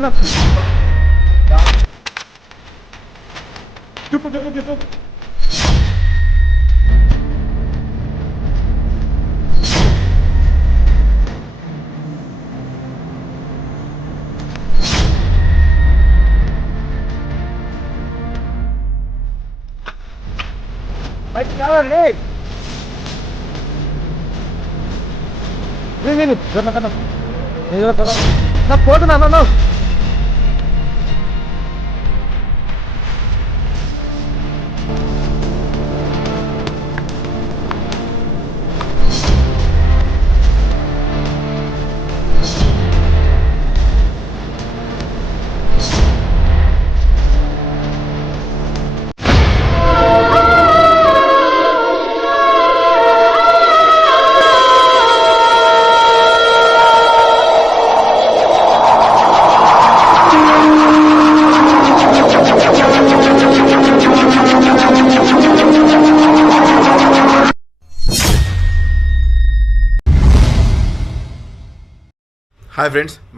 అన్న చెప్పు చెప్పు చెప్పు బయట కావాలి నేను నేను కన్నా కన్నా నేను కన్నా నా పోతున్నా అన్న hi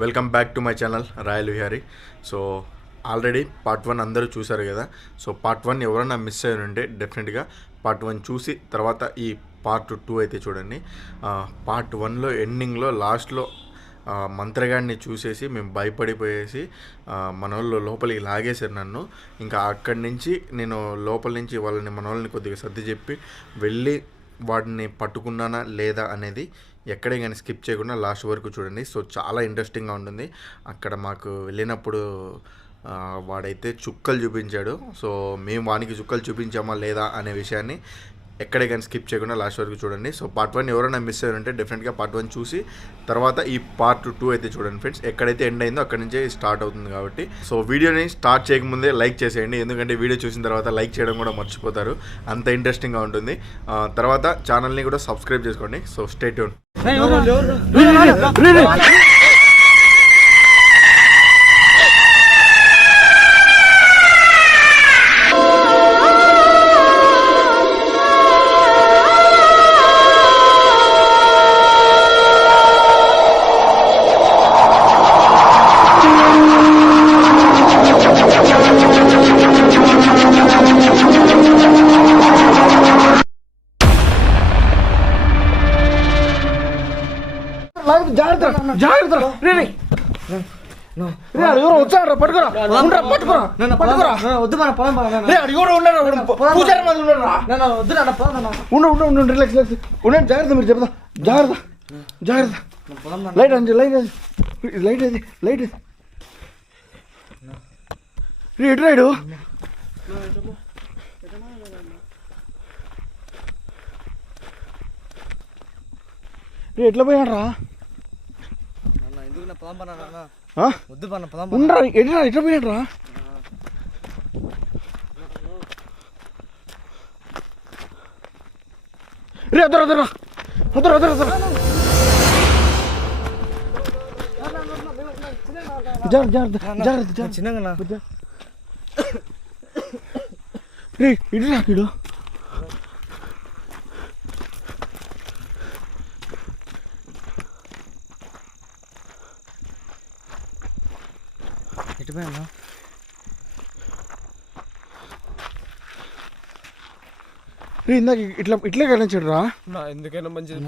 welcome back to my channel Royal Vihari. So already part one అందరూ చూశారు కదా. సో పార్ట్ వన్ ఎవరైనా మిస్ అయ్యి ఉంటే డెఫినెట్గా పార్ట్ వన్ చూసి తర్వాత ఈ పార్ట్ టూ అయితే చూడండి. పార్ట్ వన్లో ఎండింగ్లో లాస్ట్లో మంత్రగాడిని చూసేసి మేము భయపడిపోయేసి మన వాళ్ళు లోపలికి లాగేశారు నన్ను. ఇంకా అక్కడి నుంచి నేను లోపల నుంచి వాళ్ళని మన వాళ్ళని కొద్దిగా సర్ది చెప్పి వెళ్ళి వాడిని పట్టుకున్నానా లేదా అనేది ఎక్కడే కానీ స్కిప్ చేయకుండా లాస్ట్ వరకు చూడండి. సో చాలా ఇంట్రెస్టింగ్గా ఉంటుంది. అక్కడ మాకు వెళ్ళినప్పుడు వాడైతే చుక్కలు చూపించాడు. సో మేము వానికి చుక్కలు చూపించామా లేదా అనే విషయాన్ని ఎక్కడే కానీ స్కిప్ చేయకుండా లాస్ట్ వరకు చూడండి. సో పార్ట్ వన్ ఎవరైనా మిస్ అయ్యి ఉంటే డెఫినెట్గా పార్ట్ వన్ చూసి తర్వాత ఈ పార్ట్ టూ అయితే చూడండి ఫ్రెండ్స్ ఎక్కడైతే ఎండ్ అయిందో అక్కడి నుంచే స్టార్ట్ అవుతుంది కాబట్టి. సో వీడియోని స్టార్ట్ చేయకముందే లైక్ చేసేయండి. ఎందుకంటే వీడియో చూసిన తర్వాత లైక్ చేయడం కూడా మర్చిపోతారు. అంత ఇంట్రెస్టింగ్గా ఉంటుంది. ఆ, తర్వాత ఛానల్ని కూడా సబ్స్క్రైబ్ చేసుకోండి. సో స్టేట్ ట్యూన్ జాగ్రత్త రే. ఎవరో వచ్చాడు పట్టుకోరా. ఉండరా పట్టుకోరా పట్టుకోరా. వద్దు మన పొలం రే ఆడు ఎవరో ఉన్నాడు పూజారి మంది ఉన్నాడు వద్దు నాన్న పొలం నాన్న. ఉండు ఉండు ఉండు రిలాక్స్ రిలాక్స్ ఉండండి జాగ్రత్త మీరు చెప్తా. జాగ్రత్త జాగ్రత్త. లైట్ అంజి లైట్ అది లైట్ అది లైట్ అది రే ఎటు రైడు రే ఎట్లా పోయాడు రా నాన్న ఎందుకు నా పొలం పన్నా నాన్న ఆ? వద్దు పన్న పొలం ఉండరా ఎట్లా ఎట్లా పోయాడు రా రే అదరా అదరా అదరా అదరా అదరా జాగ్రత్త జాగ్రత్త జాగ్రత్త జాగ్రత్త చిన్నగా నా రే ఇటు రా ఇడు ఎటు పోయినా రే ఇందాక ఇట్లా ఇట్లే కనిపించాడు రా ఎందుకైనా మంచిది.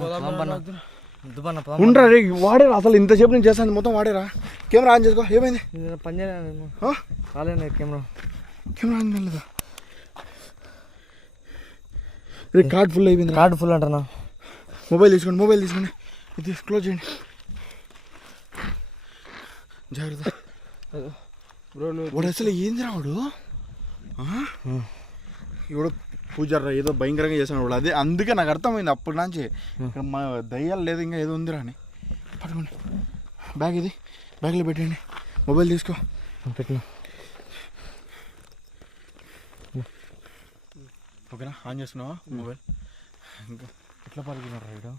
ఉండరా రే వాడేరా అసలు ఇంతసేపు నేను చేస్తాను మొత్తం వాడేరా. కెమెరా ఆన్ చేసుకో ఏమైంది? నేను పని? కాలేను కెమెరా. కెమెరా ఆన్ చేయలేదా? రే కార్డ్ ఫుల్ అయిపోయింది కార్డు ఫుల్ అంటారా మొబైల్ తీసుకోండి మొబైల్ తీసుకోండి. ఇది క్లోజ్ చేయండి. జాగ్రత్త. వాడు అసలు ఏంది రావుడు ఇప్పుడు పూజారా ఏదో భయంకరంగా చేశాను వాడు. అదే అందుకే నాకు అర్థమైంది అప్పటి నుంచి. ఇక్కడ మా దయ్యాలు లేదు ఇంకా ఏదో ఉందిరా అని. పట్టుకోండి. బ్యాగ్ ఇది. బ్యాగ్లో పెట్టండి మొబైల్ తీసుకో. పెట్టిన. ఓకేనా? ఆన్ చేస్తున్నావా మొబైల్. ఇంకా ఎట్లా పడుకున్నాడు రైడు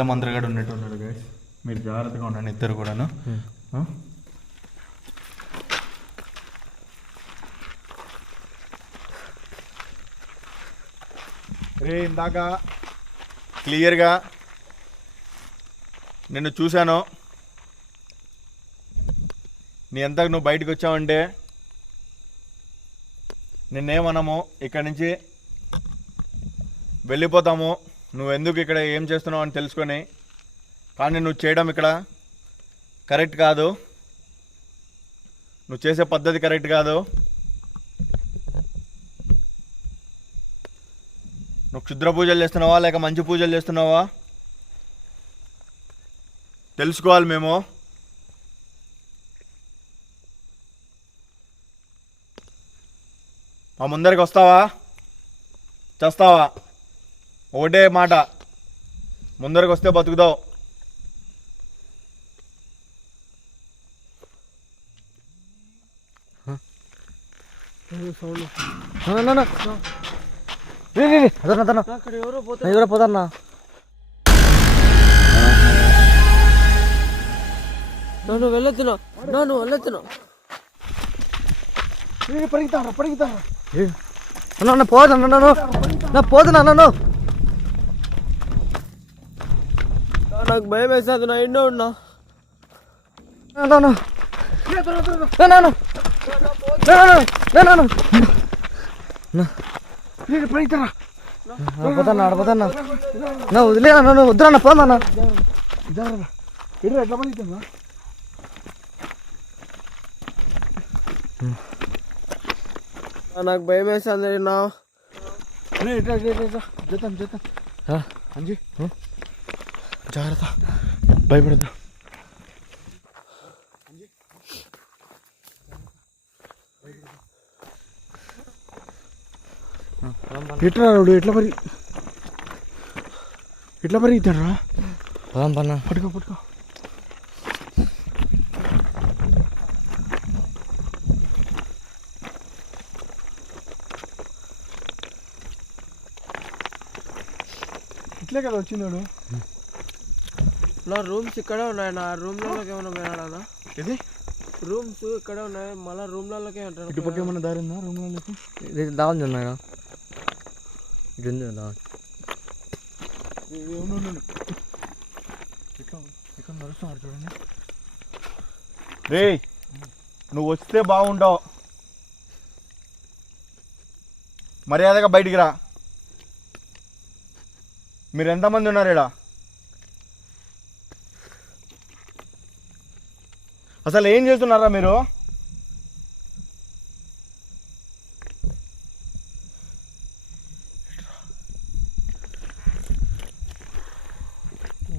పెద్ద మంత్రగాడు ఉన్నట్టు ఉన్నాడు guys. మీరు జాగ్రత్తగా ఉండండి ఇద్దరు కూడాను ఆ? రే ఇందాక క్లియర్గా నిన్ను చూశాను నీ ఎంతకు నువ్వు బయటకు వచ్చావంటే నిన్నేమనము ఇక్కడి నుంచి వెళ్ళిపోతాము నువ్వు ఎందుకు ఇక్కడ ఏం చేస్తున్నావు అని తెలుసుకొని కానీ నువ్వు చేయడం ఇక్కడ కరెక్ట్ కాదు. నువ్వు చేసే పద్ధతి కరెక్ట్ కాదు. నువ్వు క్షుద్ర పూజలు చేస్తున్నావా లేక మంచి పూజలు చేస్తున్నావా? తెలుసుకోవాలి మేము. మా ముందరికి వస్తావా? చేస్తావా? ఒకటే మాట. ముందరికి వస్తే అక్కడ ఎవరో పోతాన్నా నన్ను వెళ్ళొచ్చును నన్ను వెళ్ళొచ్చును అన్న అన్న పోదన్నా నన్ను నా పోతున్నా నన్ను నాకు భయం వేస్తుంది నా ఎన్నో ఉన్నా నన్ను నన్ను పోతాన్నా ఆడ పోతాన్నా నా వదిలేనా నన్ను వద్దురన్న పోదన్నా ఎట్లా నాకు భయం వేస్తుంది నా చేద్దాం చేద్దాం అంజీ జాగ్రత్త. భయపడద్దా. ఎట్లా రాడు ఎట్లా పరి? ఎట్లా పరిగెత్తాడు రా పోదాం పన్నా. పట్టుకో పట్టుకో. ఇట్లే కదా వచ్చిందాడు? నా రూమ్స్ ఇక్కడే ఉన్నాయి. నా రూమ్లలోకి ఏమైనా పోయినాడా ఇది రూమ్స్ ఇక్కడే ఉన్నాయి. మళ్ళీ రూమ్లలోకే ఉంటాడు ఇటుపక్క ఏమన్నా దారి ఉందా రూమ్లోకి ఇది దావం ఉన్నాయా ఇది ఉంది దావం ఇక్కడ నడుస్తున్నాడు చూడండి. రే నువ్వు వస్తే బాగుంటావు మర్యాదగా బయటికి రా. మీరు ఎంతమంది ఉన్నారు ఇక్కడ? అసలు ఏం చేస్తున్నారా మీరు?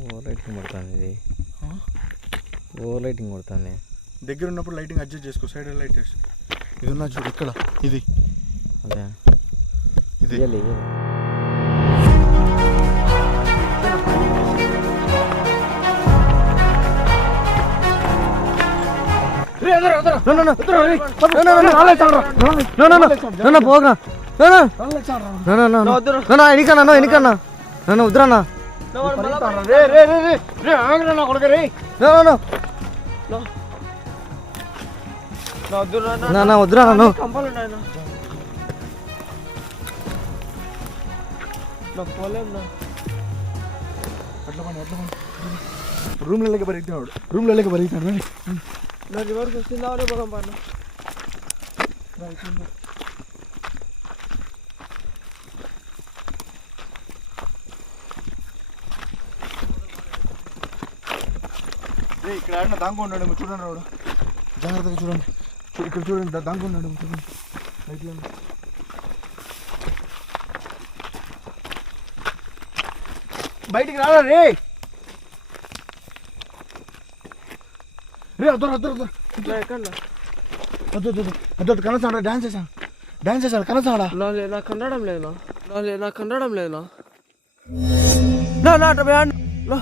ఓవర్ లైటింగ్ కొడుతుంది ఇది. ఓవర్ లైటింగ్ కొడుతుంది. దగ్గర ఉన్నప్పుడు లైటింగ్ అడ్జస్ట్ చేసుకో సైడ్ లైట్ ఇది ఉన్నా చూడు ఇక్కడ ఇది. అదే. ఇది. పోగా ఎనికన్నా ఎనికన్నా నన్ను వద్దురన్నా వద్దురా నన్ను కంపలు ఉన్నాయి నా. నా పోలేం నా అట్లా పని అట్లా పని రూమ్లలోకి పరిగెత్తాడు రూమ్లలోకి పరిగెత్తాడు రండి నా రివర్స్ వచ్చిందా అనే పోదాం పైన రే ఇక్కడ ఆడిన దాంకున్నాడు చూడండి రాడు జాగ్రత్తగా చూడండి. ఇక్కడ చూడండి దా- దాంకున్నాడు చూడండి. లైట్లో బయటికి రారా రే? రే అద్దరు అద్దరు అద్దరు వద్దు కనసాడ డాన్స్ చేశాను డాన్స్ చేశాడు కనసాడా నాకు కన్నడం లేదు నాకు కన్నడం లేదు నా. నా నా అట్ట పోయాండి నా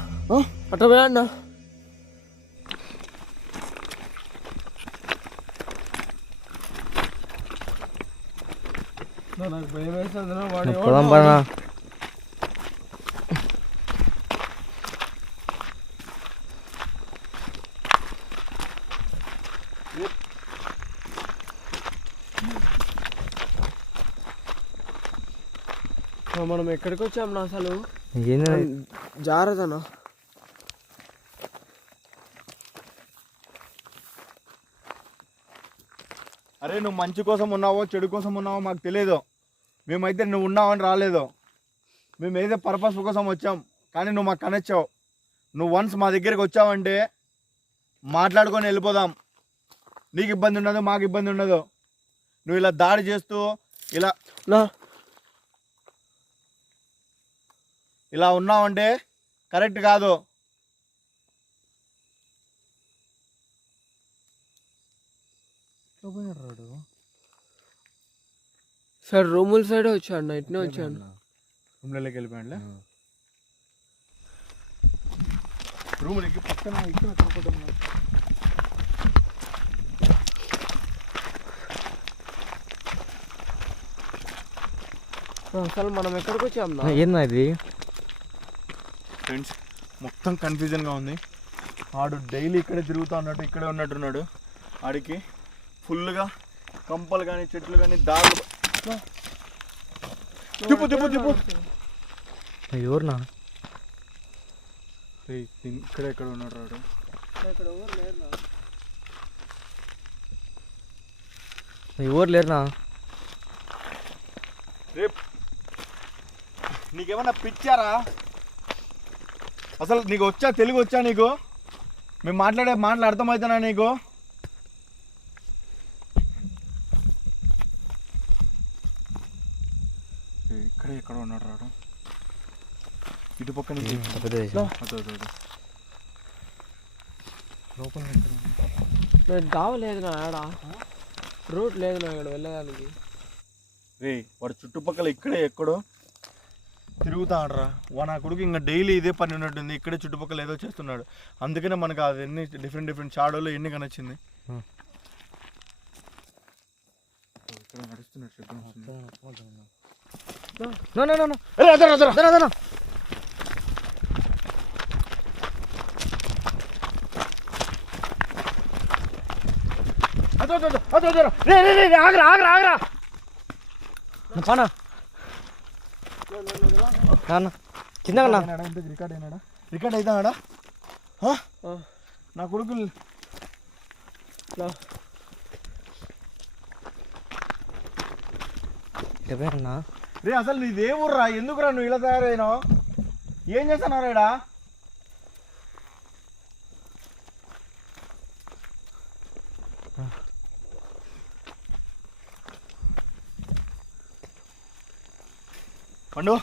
అట్ట. నా. నాకు భయం వేస్తుంది వాడు? పైన మనం ఎక్కడికి వచ్చాం నా అసలు? ఏంది జాగ్రత్తనా? అరే నువ్వు మంచి కోసం ఉన్నావో చెడు కోసం ఉన్నావో మాకు తెలియదు మేమైతే నువ్వు ఉన్నావని రాలేదు. మేము ఏదో పర్పస్ కోసం వచ్చాం కానీ నువ్వు మాకు కనెచ్చావు నువ్వు వన్స్ మా దగ్గరికి వచ్చావంటే మాట్లాడుకొని వెళ్ళిపోదాం. నీకు ఇబ్బంది ఉండదు మాకు ఇబ్బంది ఉండదు. నువ్వు ఇలా దాడి చేస్తూ ఇలా నా ఇలా ఉన్నావంటే కరెక్ట్ కాదు. సార్ రూముల సైడే వచ్చాను ఇట్నే వచ్చాను రూమ్లోకి వెళ్ళిపోయాడులే? రూమ్లోకి పక్కన ఇక్కడ కనపడ్డా నా అసలు మనం ఎక్కడికి వచ్చాం నా ఏందా ఇది ఫ్రెండ్స్. మొత్తం కన్ఫ్యూజన్గా ఉంది. ఆడు డైలీ ఇక్కడే తిరుగుతూ ఉన్నట్టు ఇక్కడే ఉన్నట్టున్నాడు. ఆడికి ఫుల్గా కంపలు కానీ చెట్లు కానీ దారులు తిప్పు తిప్పు తిప్పు. ఎవరునా ఇక్కడే ఎక్కడ ఉన్నాడు రాడు. ఇక్కడ ఎవరు లేరు నా ఎవరు లేరునా రేపు. నీకేమన్నా పిచ్చారా? అసలు నీకు వచ్చా తెలుగు వచ్చా నీకు? మేము మాట్లాడే మాటలు అర్థమవుతానా నీకు? ఇక్కడే ఎక్కడ ఉన్నాడు రాడు. ఇటు పక్క నుంచి. నా ఆడ రూట్ లేదు నా ఇక్కడ వెళ్ళడానికి. రే వాడు చుట్టుపక్కల ఇక్కడే ఎక్కడో. తిరుగుతా వా నా కొడుకు ఇంకా డైలీ ఇదే పని ఉన్నట్టుంది. ఇక్కడే చుట్టుపక్కల ఏదో చేస్తున్నాడు. అందుకనే మనకు అది ఎన్ని డిఫరెంట్ డిఫరెంట్ షాడోలు ఎన్ని కనొచ్చింది అదో, అదో, అదో, అదో, అదరా. రే, రే, రే, రే, ఆగరా ఆగరా ఆగరా. పానా? అయినాడా? ఇంతకు రికార్డ్ అయినాడా? రికార్డ్ అవుతాడా. నా కొడుకు నా. చెప్పారన్నా రే అసలు నీదే ఊర్రా? ఎందుకురా నువ్వు ఇలా తయారైనావు? ఏం చేస్తున్నావు రేడా పండు.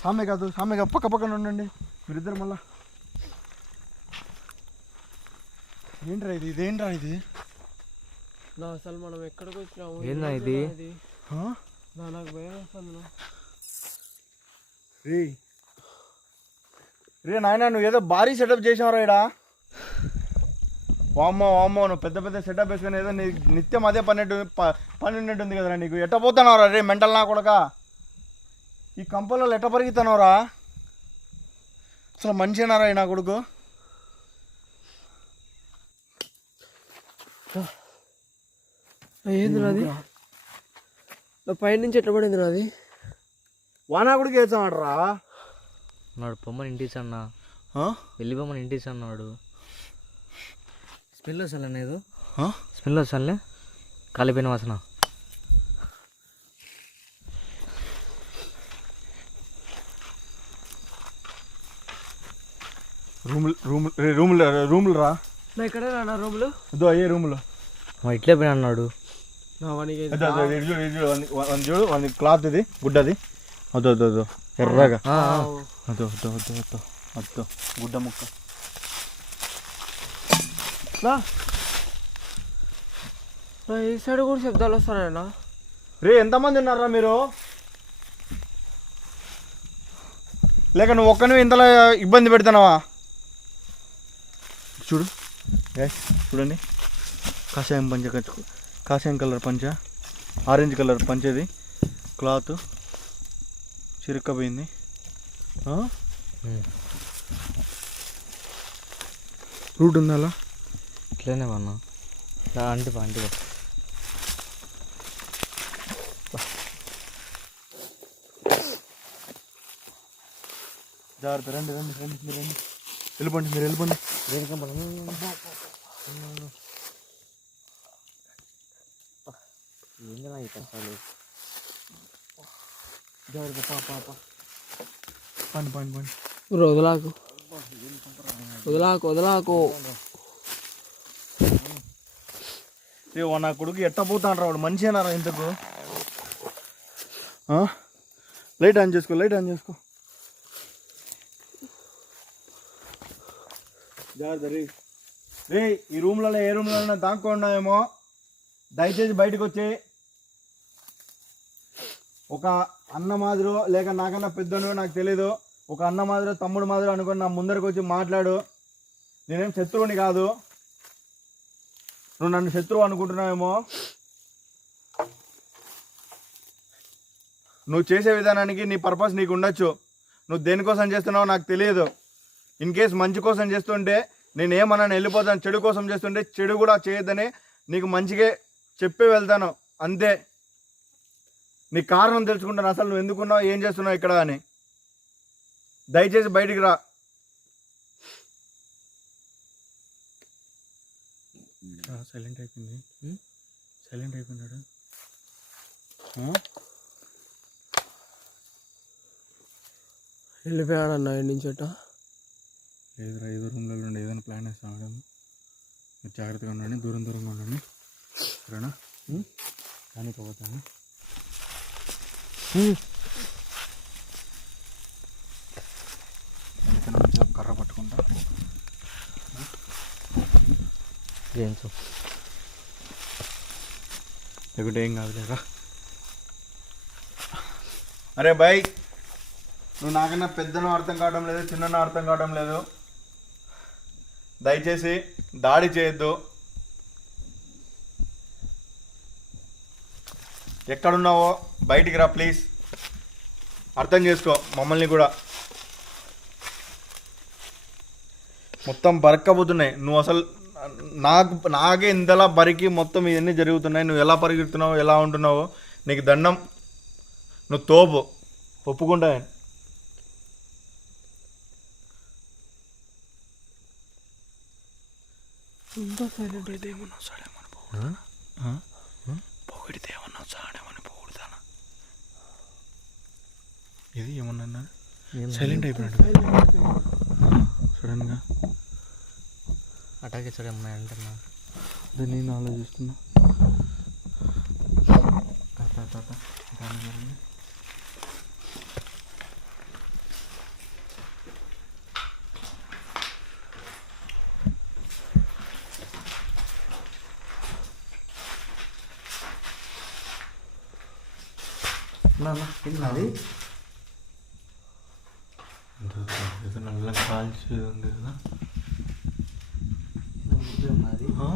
సామె కాదు సామె కాదు. పక్క పక్కన ఉండండి. మీరిద్దరు మళ్ళా. ఏంట్రా ఇది? ఇదేంట్రా ఇది? నా అసలు మనం ఎక్కడికి వచ్చినాము? ఏందా ఇది? నా నాకు భయం వస్తుంది రే రే నాయన నువ్వు ఏదో భారీ సెటప్ చేసావు రైడా వామ్మో వామ్మో నువ్వు పెద్ద పెద్ద సెటప్ వేసుకొని ఏదో నీ నిత్యం అదే పని ప- పని ఉన్నట్టుంది కదరా నీకు. ఎట్ట పోతున్నావురా రే మెంటల్ నా కొడక? ఈ కంపల్లో ఎట్ట పరిగెత్తున్నావురా అసలు మనిషినారా ఈ నా కొడుకు? ఏంది నాది నా పైనుంచి ఎట్లా పడింది నాది వానా కొడుకు వేసామాడరా నాడు పొమ్మని ఇంటికి అన్న వెళ్ళి పొమ్మని ఇంటికి అన్నాడు స్మెల్ వస్తాలే ఏదో స్మెల్ వస్తాలే కాలిపోయిన వాసన. రూమ్ రూమ్ రూమ్లు రూమ్లు రా. నా ఇక్కడ నా రూమ్లో? ఇదో అయ్యే రూమ్లో. మా ఇట్లే పోయినా అన్నాడు. చూడు వాని- వాని చూడు వాని క్లాత్ ఇది గుడ్డది. అదో అదో అదో ఎర్రగా. అదో అదో అదో అదో అదో గుడ్డ ముక్క. ఈ సైడ్ కూడా శబ్దాలు వస్తున్నాయన్నా. రే ఎంతమంది ఉన్నారా మీరు? లేక నువ్వు ఒక్కనివి ఇంతలా ఇబ్బంది పెడుతున్నావా? చూడు. చూడండి. కాషాయం పంచ కాషాయం కలర్ పంచ ఆరెంజ్ కలర్ పంచది. క్లాత్ చిరుక్కపోయింది. రూట్ ఉందా అలా ఇట్లనే అన్న. అంటే అంటే. జాగ్రత్త రండి రండి రండి రండి. వెళ్ళిపోండి మీరు వెళ్ళిపోండి. ఏందిరా ఈ కష్టాలు జాగ్రత్త పా పా పా పండి పండి పండి. బ్రో వదలాకు. వదలాకు వదలాకు. నా కొడుకు ఎట్ట పోతాడు వాడు? మంచి అన్నారా ఇంతకు? లైట్ ఆన్ చేసుకో లైట్ ఆన్ చేసుకో. రే ఈ రూమ్లలో ఏ రూమ్లలో దాక్కున్నాయేమో? దయచేసి బయటకు వచ్చి. ఒక అన్న మాదిరో లేక నాకన్నా పెద్దనో నాకు తెలీదు. ఒక అన్న మాదిరో తమ్ముడు మాదిరో అనుకుని నా ముందరకు వచ్చి మాట్లాడు. నేనేం శత్రువుని కాదు. నువ్వు నన్ను శత్రువు అనుకుంటున్నావేమో? నువ్వు చేసే విధానానికి నీ పర్పస్ నీకు ఉండొచ్చు. నువ్వు దేనికోసం చేస్తున్నావో నాకు తెలియదు. ఇన్ కేస్ మంచి కోసం చేస్తుంటే నేను ఏమన్నాను వెళ్ళిపోతాను చెడు కోసం చేస్తుంటే చెడు కూడా చేయొద్దని నీకు మంచిగా చెప్పి వెళ్తాను అంతే. నీ కారణం తెలుసుకుంటాను అసలు నువ్వు ఎందుకున్నావు ఏం చేస్తున్నావు ఇక్కడ అని. దయచేసి బయటికి రా. సైలెంట్ అయిపోయింది. సైలెంట్ అయిపోయినాడు. వెళ్ళిపోయాడు అన్న లేదురా ఐదు రూమ్లలో ఉండి ఏదైనా ప్లాన్ వేస్తాం మేడం మీరు జాగ్రత్తగా ఉండండి దూరం దూరంగా ఉండండి. సరేనా? కానీ పోతాను. కర్ర పట్టుకుంటా. జేమ్స్ లేకుంటే ఏం కాదు లేరా అరే బాయ్ నువ్వు నాకన్నా పెద్దను అర్థం కావడం లేదు చిన్న అర్థం కావడం లేదు. దయచేసి దాడి చేయొద్దు. ఎక్కడున్నావో బయటికి రా ప్లీజ్. అర్థం చేసుకో మమ్మల్ని కూడా. మొత్తం బరక్కబోతున్నాయి నువ్వు అసలు నాకు నాకే ఇంతలా బరికి మొత్తం ఇవన్నీ జరుగుతున్నాయి. నువ్వు ఎలా పరిగెడుతున్నావు ఎలా ఉంటున్నావో నీకు దండం. నువ్వు తోపు. ఒప్పుకుంటా నేను. ఇంత సైలెంట్ అయితే ఏమన్నా పొగిడితే ఏమన్నా చాడేమని పొగుడుతానా ఇది ఏమన్నా సైలెంట్ అయిపోయాడు సడన్గా? అటాక్ ఇచ్చాడు ఏమన్నా అంటున్నా అదే నేను ఆలోచిస్తున్నా. తాత తాత దాని అది ఏదో నల్ల కాల్చి ఉంది కదా అది ఆ?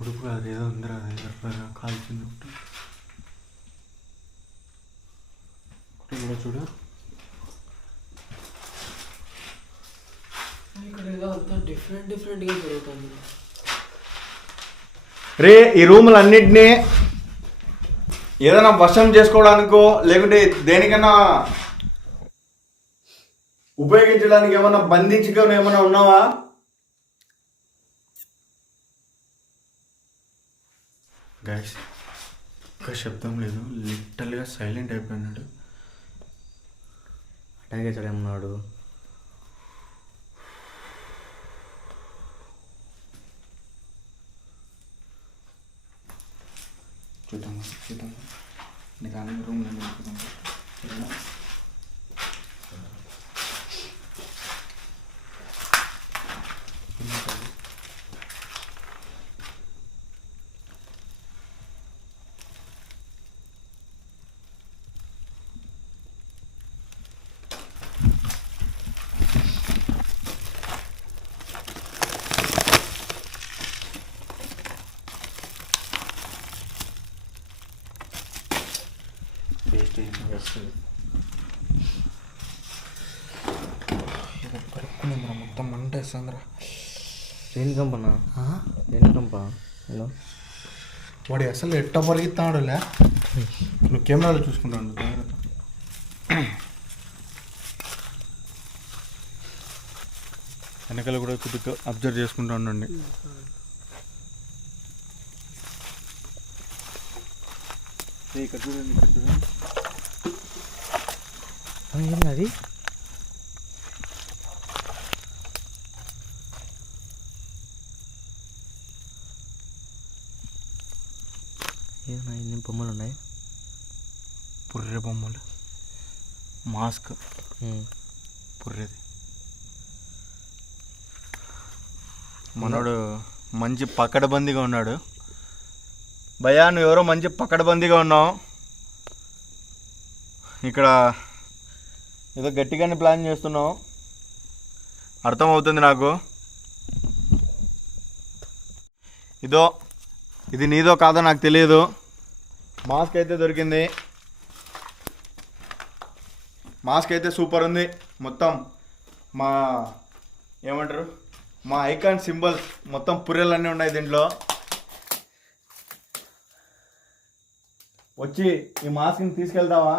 ఉడుపు కాదు ఏదో ఉంది ఎర్రగా కాల్చింది ఒకటి ఒకటి కూడా చూడు ఇక్కడ ఏదో అంతా డిఫరెంట్ డిఫరెంట్గా జరుగుతుంది రే ఈ రూములన్నిటినీ ఏదైనా వశం చేసుకోవడానికో లేకుంటే దేనికైనా ఉపయోగించడానికి ఏమన్నా బంధించుకొని ఏమన్నా ఉన్నావా? గైస్ ఒక్క శబ్దం లేదు. లిటల్గా సైలెంట్ అయిపోయినాడు. అటాక్ ఇచ్చాడు ఏమన్నాడు? చూద్దాం చూద్దాం నీకు అన్ని రూమ్లో చూద్దాం సరేనా టేస్ట్ ఏంటి వస్తుంది మొత్తం మంట వేస్తుందిరా దేని కంపనా? దేని కంప? హలో? వాడు అసలు ఎట్ట పరిగెత్తాడులే నువ్వు కెమెరాలో చూసుకుంటాను జాగ్రత్త. వెనకాల కూడా కొద్దిగా అబ్జర్వ్ చేసుకుంటూ ఉండండి. ఇక్కడ చూడండి ఇక్కడ చూడండి. ఏంది అది? ఎన్ని బొమ్మలు ఉన్నాయి? పుర్రె బొమ్మలు. మాస్క్. పుర్రెది మనోడు మంచి పకడబందీగా ఉన్నాడు. భయా నువ్వు ఎవరో మంచి పకడబందీగా ఉన్నావు. ఇక్కడ ఏదో గట్టిగానే ప్లాన్ చేస్తున్నావు. అర్థమవుతుంది నాకు? ఇదో ఇది నీదో కాదో నాకు తెలియదు మాస్క్ అయితే దొరికింది. మాస్క్ అయితే సూపర్ ఉంది. మొత్తం మా ఏమంటారు? మా ఐకాన్ సింబల్స్ మొత్తం పుర్రెలన్నీ ఉన్నాయి దీంట్లో. వచ్చి ఈ మాస్క్ని తీసుకెళ్తావా?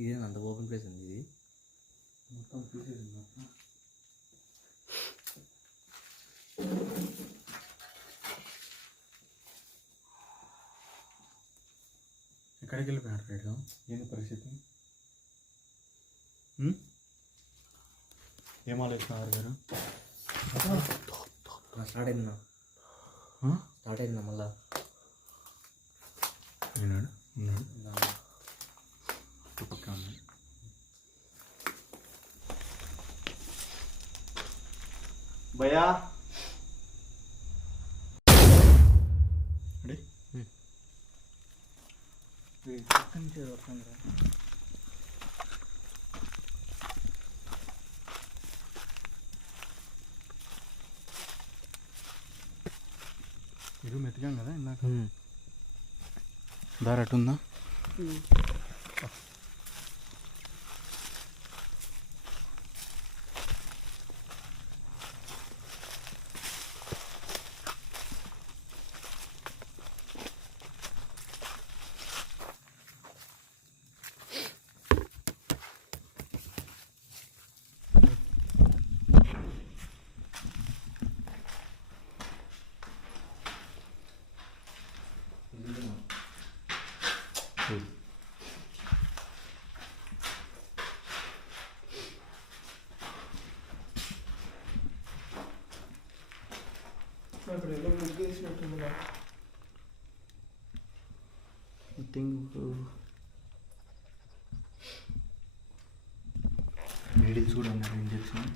ఇదే అంత ఓపెన్ ప్లేస్ ఉంది ఇది. ఎక్కడికి వెళ్ళిపోయాడు రేడు? ఏంది పరిస్థితి? ఏం ఆలోచిస్తున్నారు గారు స్టార్ట్ అయిందా స్టార్ట్ అయిందా మళ్ళా. ఉన్నాడు. ఉన్నాడు. పక్క ఉన్నాడు భయా ఇది మెతికాం కదా ఇందాక. దారి అటు ఉందా అక్కడ ఏదో ముగ్గు వేసినట్టుంది నాకు. నీడిల్స్ కూడా ఉన్నారు ఇంజెక్షన్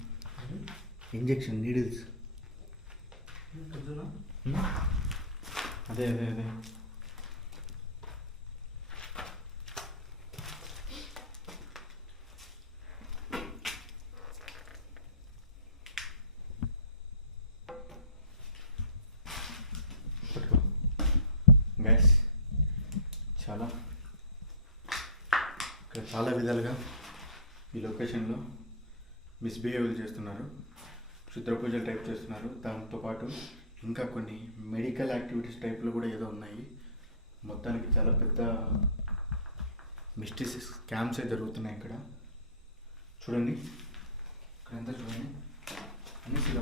ఇంజెక్షన్ నీడిల్స్ అదే అదే అదే గైస్ చాలా ఇక్కడ చాలా విధాలుగా ఈ లొకేషన్లో మిస్బిహేవ్ చేస్తున్నారు. క్షుద్ర పూజలు టైప్ చేస్తున్నారు దాంతోపాటు ఇంకా కొన్ని మెడికల్ యాక్టివిటీస్ టైప్లో కూడా ఏదో ఉన్నాయి. మొత్తానికి చాలా పెద్ద మిస్టిస్ స్కామ్సే జరుగుతున్నాయి ఇక్కడ. చూడండి. ఇక్కడ అంతా చూడండి. అన్ని ఫిల్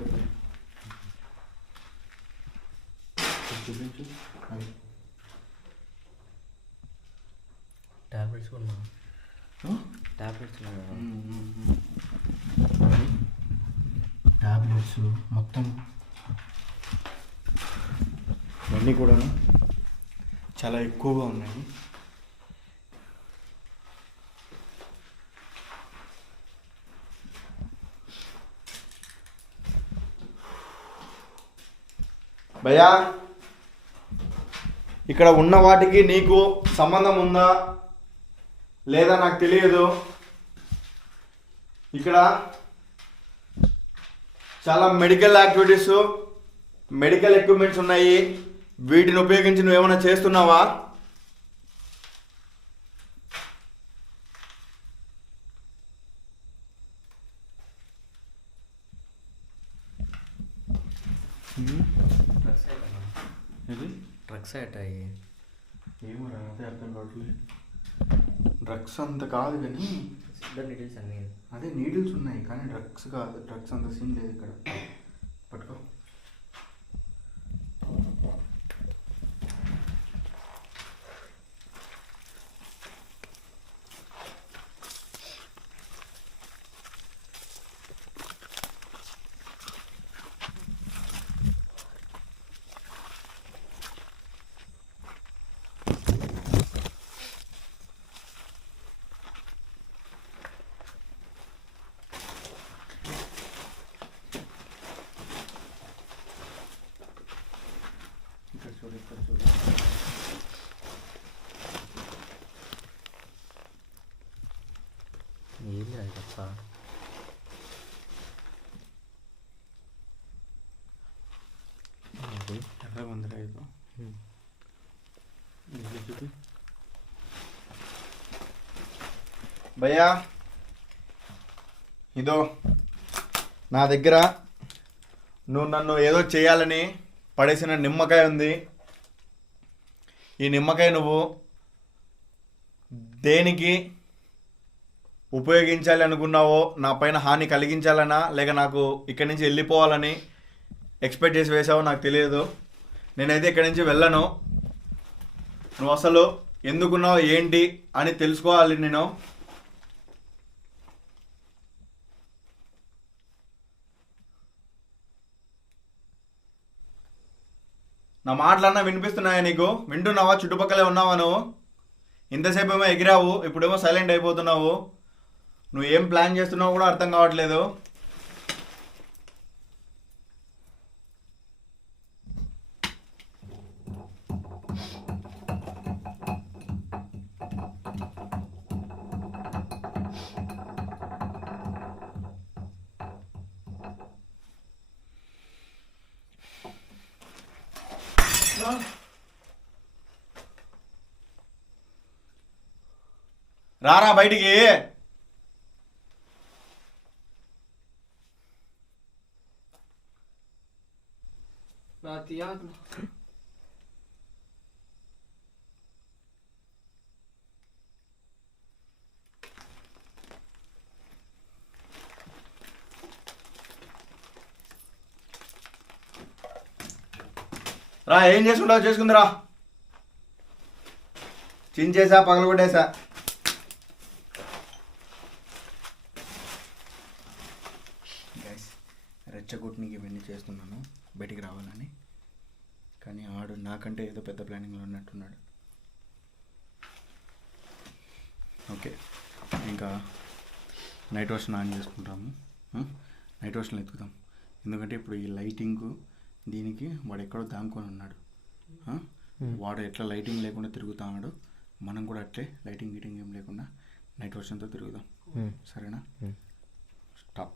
చూపించు. అవి. టాబ్లెట్స్ కూడా? టాబ్లెట్స్ మొత్తం. ఇవన్నీ కూడా చాలా ఎక్కువగా ఉన్నాయి. భయా ఇక్కడ ఉన్న వాటికి నీకు సంబంధం ఉందా? లేదా నాకు తెలియదు. ఇక్కడ చాలా మెడికల్ యాక్టివిటీస్ మెడికల్ ఎక్విప్మెంట్స్ ఉన్నాయి. వీటిని ఉపయోగించి నువ్వు ఏమైనా చేస్తున్నావా? డ్రగ్స్ అయ్యాయి ఇది డ్రగ్స్ అయ్యాయి ఏమో అర్థం కావట్లేదు. డ్రగ్స్ అంత కాదు కానీ డీటెయిల్స్ అన్నీ అదే నీడిల్స్ ఉన్నాయి కానీ డ్రగ్స్ కాదు డ్రగ్స్ అంత సీన్ లేదు ఇక్కడ పట్టుకో ఇక్కడ చూడు ఇక్కడ చూడు ఏంది అది తప్ప అది ఎర్రగా ఉంది రైతు హ్మ్. చూపి భయ్యా ఇదో నా దగ్గర నువ్వు నన్ను ఏదో చేయాలని పడేసిన నిమ్మకాయ ఉంది. ఈ నిమ్మకాయ నువ్వు దేనికి ఉపయోగించాలి అనుకున్నావో నా పైన హాని కలిగించాలనా లేక నాకు ఇక్కడి నుంచి వెళ్ళిపోవాలని ఎక్స్పెక్ట్ చేసి వేసావో నాకు తెలియదు. నేనైతే ఇక్కడి నుంచి వెళ్ళను. నువ్వు అసలు ఎందుకున్నావు ఏంటి అని తెలుసుకోవాలి నేను. నా మాటలన్నా వినిపిస్తున్నాయా నీకు? వింటున్నావా? చుట్టుపక్కలే ఉన్నావా నువ్వు? ఇంతసేపు ఏమో ఎగిరావు ఇప్పుడేమో సైలెంట్ అయిపోతున్నావు. నువ్వు ఏం ప్లాన్ చేస్తున్నావు కూడా అర్థం కావట్లేదు. రారా బయటికి. రా ఏం చేసుకుంటావు చేసుకుందిరా. చించేసా పగలగొట్టేసా గైస్ రెచ్చగొట్టనికి ఇవన్నీ చేస్తున్నాను బయటికి రావాలని కానీ ఆడు నాకంటే ఏదో పెద్ద ప్లానింగ్లో ఉన్నట్టున్నాడు. ఓకే. ఇంకా నైట్ వర్షన్ ఆన్ చేసుకుంటాము? నైట్ వర్షన్ ఎత్తుకుతాం ఎందుకంటే ఇప్పుడు ఈ లైటింగ్ దీనికి వాడు ఎక్కడో దాముకొని ఉన్నాడు? వాడు ఎట్లా లైటింగ్ లేకుండా తిరుగుతున్నాడు మనం కూడా అట్లే లైటింగ్ గీటింగ్ ఏం లేకుండా నైట్ వర్షన్తో తిరుగుదాం. సరేనా. స్టాప్